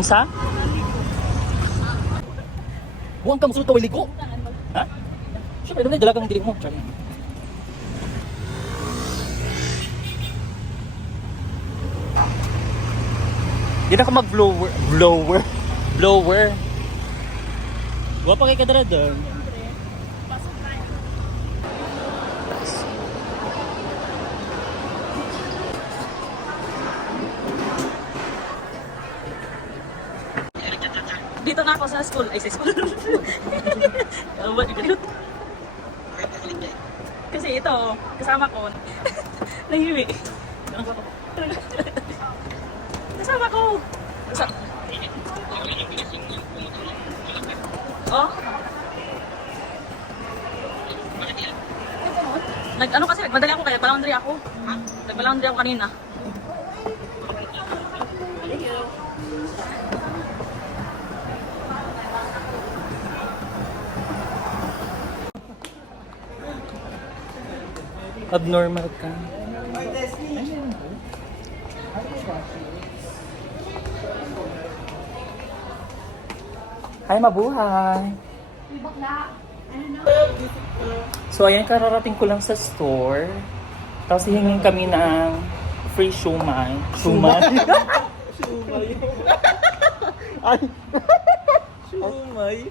Insa? Buwang ka musulot kaway liko. Ha? Siyempre, doon na dalagang dili mo. Sorry. Di na ka mag-blower. Blower. Huwag pa kay kadara doon. Dito na ako sa school. Ay, sa school. Kasi ito, kasama ko. Nahiwi. Kasama ko. Oh? Nag-ano kasi, nagmadali ako kaya balangandri ako. Nagbalangandri ako kanina. Thank you. Abnormal ka. Hi, mabuhay! So, ayan, kararating ko lang sa store. Tapos hihingin kami ng free shumai. Shumai? Ay! Shumai?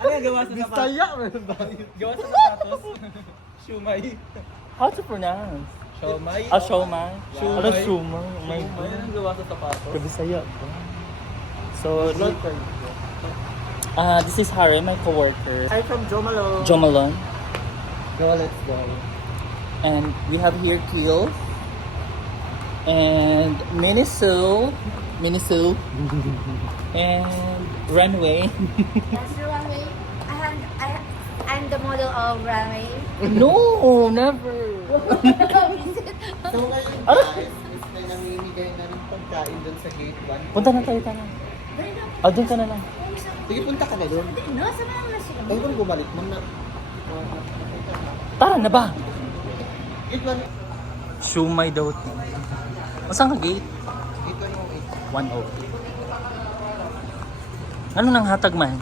Ano yung gawa sa sapatos? Bistaya! Gawa sa sapatos? Shumai. How to pronounce? Shumai. Ah, shumai. Ano shumai? Oh my God. Ano gawa sa sapatos? Kabisaya ko. So, this is Harry, my coworker. I'm from Jomalon. Jomalon. Go, let's go. And we have here Keel. And Miniso. And Runway. That's the runway. I'm the model of runway. No, never. So ngayon guys, is may namimigay na rin pagkain dun sa gate 1. Punta na tayo, tara. Ah, doon ka na lang. Sige, punta ka na dun. No, sama na sila. Tayo kung bumalik mo na. Tara na ba? Gate 1. Shumai daw. Saan ka gate? Gate 108. 108. Ano nang hatag man?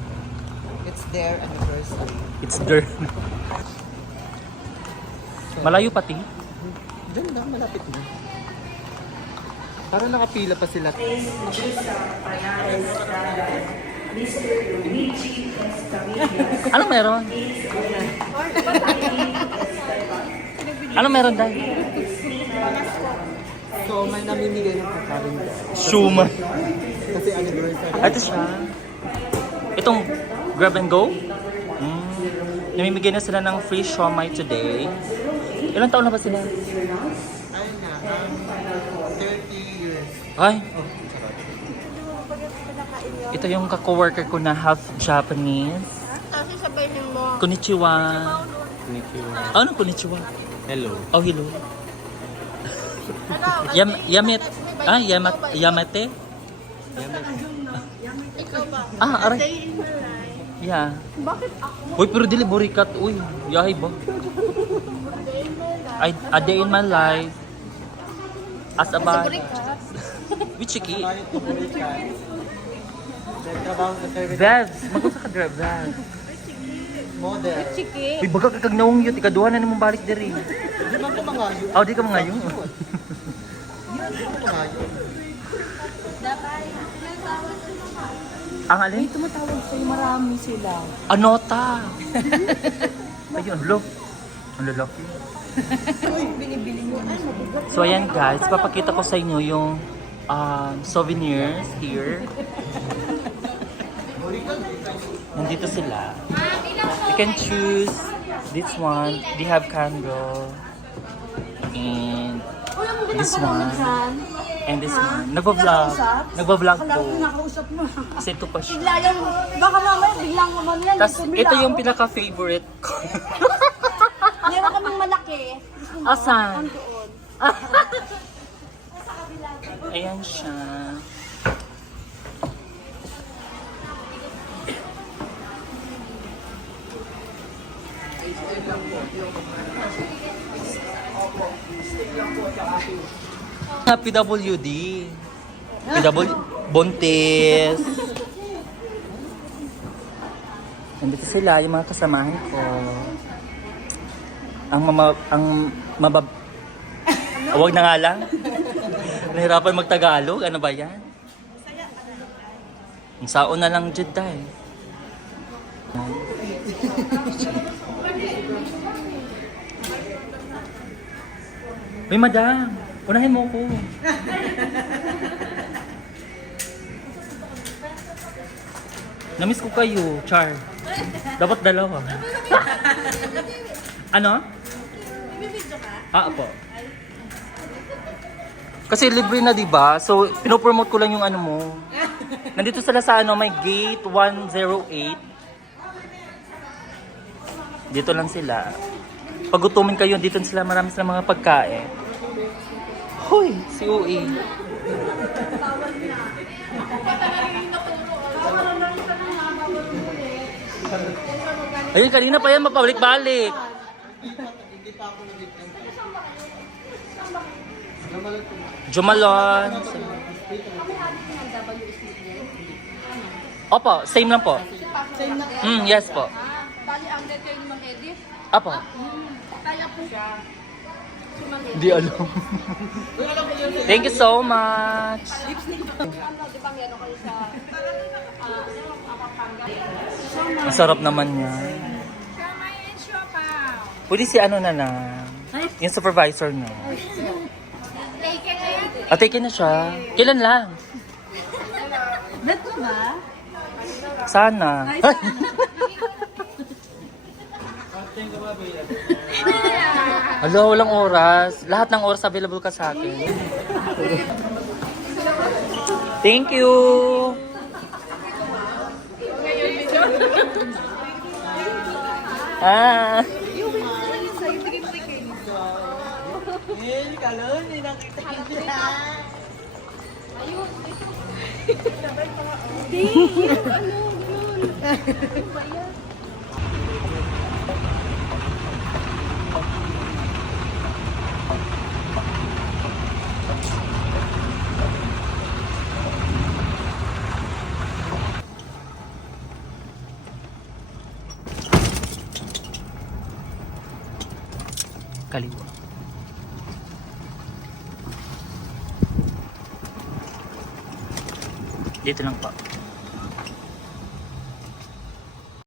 It's their anniversary. It's there. Malayo pati. Diyan lang, malapit na. Parang nakapila pa sila. Ano meron? Ano meron dahil? So may namimigay ng pagkain dyan. Shumai. Kasi anniversary. Ito siya. Itong grab and go? Namimigay na sila ng free shumai today. Ilang taon na ba sila? Ayun na, 30 years. Ay! Ito yung ka-coworker ko na half Japanese. Tapos sabihin mo. Konnichiwa. Ano konnichiwa? Hello. Oh, hello. Yamate? Ikaw ba? Ah, aray. Day in my life. Yeah. Bakit ako? Uy, pero dili burikat. Uy, yahay ba? A day in my life. As a bar. With chiki. Nagtrabaho sa service. Vevs. Mag-usa ka dra, Vevs. Model. Chiki. Uy, baga ka kag naong yun. Ikaduha na namang balik diri. Di man ko mangayo. Oh, di ka mga yun. Di man ko mangayo. Ang alin? Tumatawag sa'yo, marami sila. Anota. Ayun, look. Ang lalaki. Binibili mo. So ayan guys, papakita ko sa inyo yung souvenirs here. Nandito sila. You can choose this one. They have candle. And this one. And this one. Nagpa-vlog. Nagpa-vlog Akala ko. ko nakausap mo. Kasi ito pa siya. Bigla yan. Baka mamaya biglang naman yan. Tapos ito yung pinaka-favorite ko. Meron kaming malaki. Asan? Doon. Ayan siya. PWD. buntis. Nandito sila, yung mga kasamahan ko. Huwag na nga lang. Nahirapan magtagalog. Ano ba yan? Ang saon na lang dyan tayo. Uy, madam. Unahin mo ko. Namiss ko kayo, Char. Dapat dalawa. Ano? Bibidyo ka? Apo. Kasi libre na, 'di ba? So, pinopromote ko lang yung ano mo. Nandito sila sa may gate 108. Dito lang sila. Pag gutumin kayo, dito sila marami silang mga pagkain. Hoy, si UE. Ayun, kanina pa yan, mapabalik-balik. Hindi pa ako nag-itrend. Jumalon. Opo, same lang po. Same na. Yes po. Bali, ang net kayo ni Mang Edith. Opo. Kaya po. Hindi alam. Thank you so much. Di ba meron kayo sa... Ang sarap naman niya. Pwede si ano na lang. Yung supervisor na. Taken na yan. Take na siya. Kailan lang? Net mo ba? Sana. Alo, walang oras. Lahat ng oras available ka sa akin. Thank you. Ah. Kaliwa. Dito lang po.